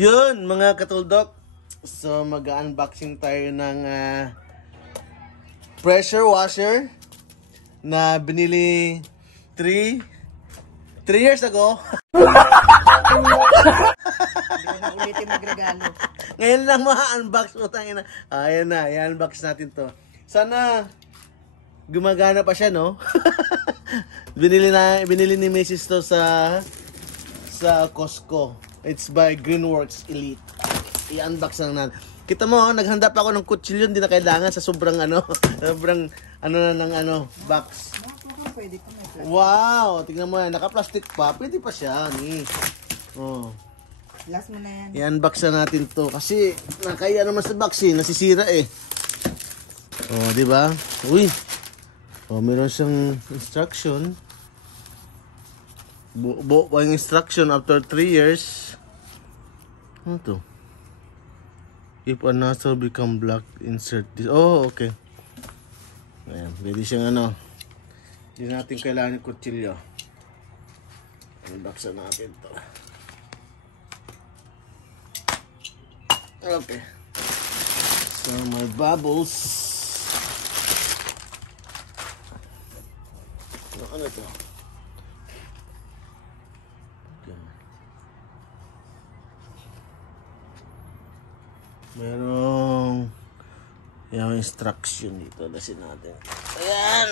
Yun, mga katuldok. So, mag-unboxing tayo ng pressure washer na binili 3 years ago. Hindi ko na ulitin magregalo. Ngayon lang ma-unbox mo tayo na. Ayan na, i-unbox natin to. Sana gumagana pa siya, no? binili ni Mrs. to sa Costco. It's by Greenworks Elite. I-unbox na natin. Kita mo, naghanda pa ako ng kutsilyo, hindi na kailangan sa sobrang box. Pwede ko na. Wow, tingnan mo yan, naka-plastic pa, pwede pa siya, ni. Oh. Last mo na yan. I-unbox na natin to kasi nakaya naman sa box eh, nasisira eh. Oh, di ba? Uy. Oh, meron siyang instruction. Buo pa yung instruction after 3 years. Ano to? If a nozzle become black, insert this. Oh, okay. Ayan, pwede siyang hindi natin kailangan yung kutsilyo. Unboxan natin to. Okay. So, my bubbles. Ano to? Merong yung instruction dito. Lasin natin. Ayan!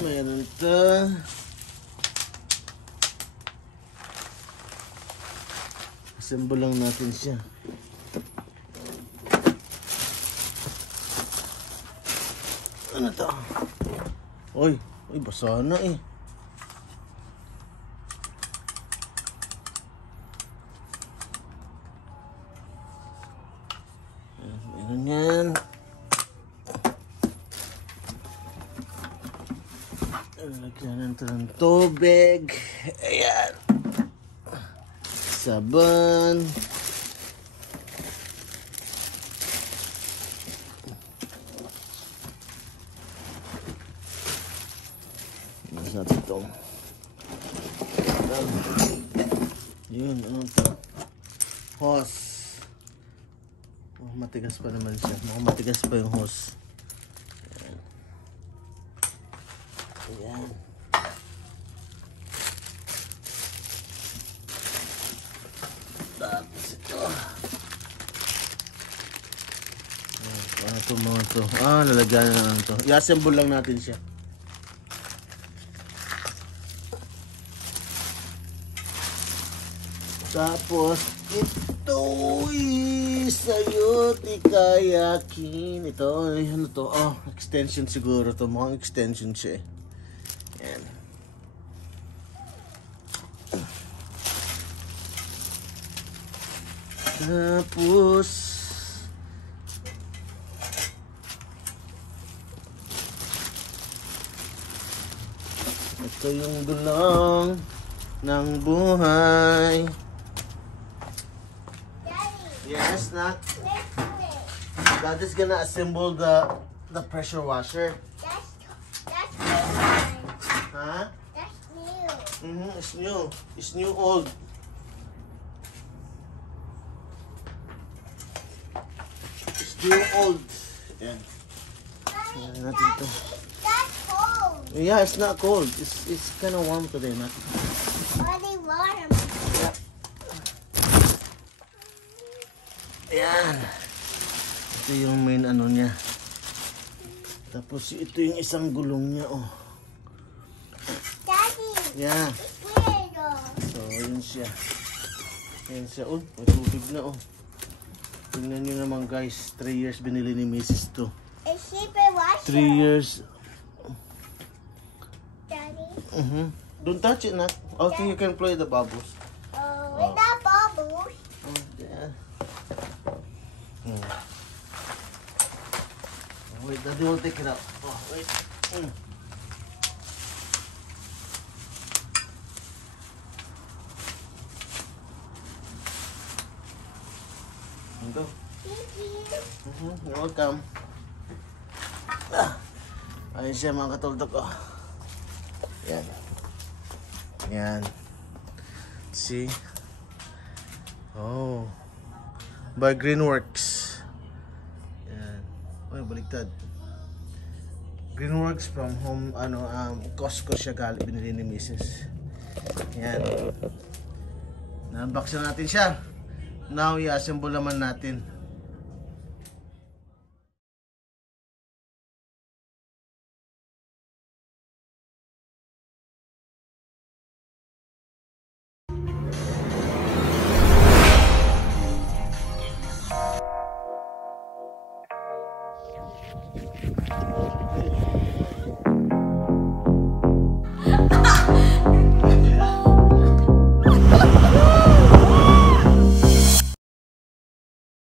Meron ito. Assemble lang natin siya. Ano to? Uy, basa na eh. Meron yan. Lagyan natin ng tubig. Ayan. Sabon. Mas natin ito. Yun, ano ito? Hose. Oh, matigas pa naman siya. Mukhang matigas pa yung hose. Ayan. Tapos ito. Ano ito mga ito? Lalagyan na lang ito. I-assemble lang natin siya. Tapos ito sa'yo tikayakin. Ito, ano to? Oh, extension siguro to. Mukhang extension siya eh. Ayan. Tapos ito yung dulong ng buhay. Yes, Nak. Dad is gonna assemble the pressure washer. That's new. Huh? That's new. It's new. It's new old. It's new old. Yeah. Natin to. That's cold. Yeah, it's not cold. It's kind of warm today, Nak. Only warm. Ayan. Ito yung main niya. Tapos ito yung isang gulong niya, oh. Daddy. Yeah. Weirdo. So, yun siya. Ayan siya. Oh, may tubig na, oh. Tingnan nyo naman, guys. 3 years binili ni Mrs. to. Is she been washing? 3 years. Daddy. Don't touch it, Nat. Okay, you can play the bubbles. Oh, with that bubbles. Oh, yeah. Wait, Daddy will take it out. Oh, wait. Go. Thank you. You're welcome. Ayun siya mga katuldok. Oh. Yan. Yan. See? Oh. By Greenworks. Yan. Uy, baligtad. Greenworks from home, Costco siya binili ni Mrs. Yan. Na-unbox na natin siya. Now, i-assemble naman natin.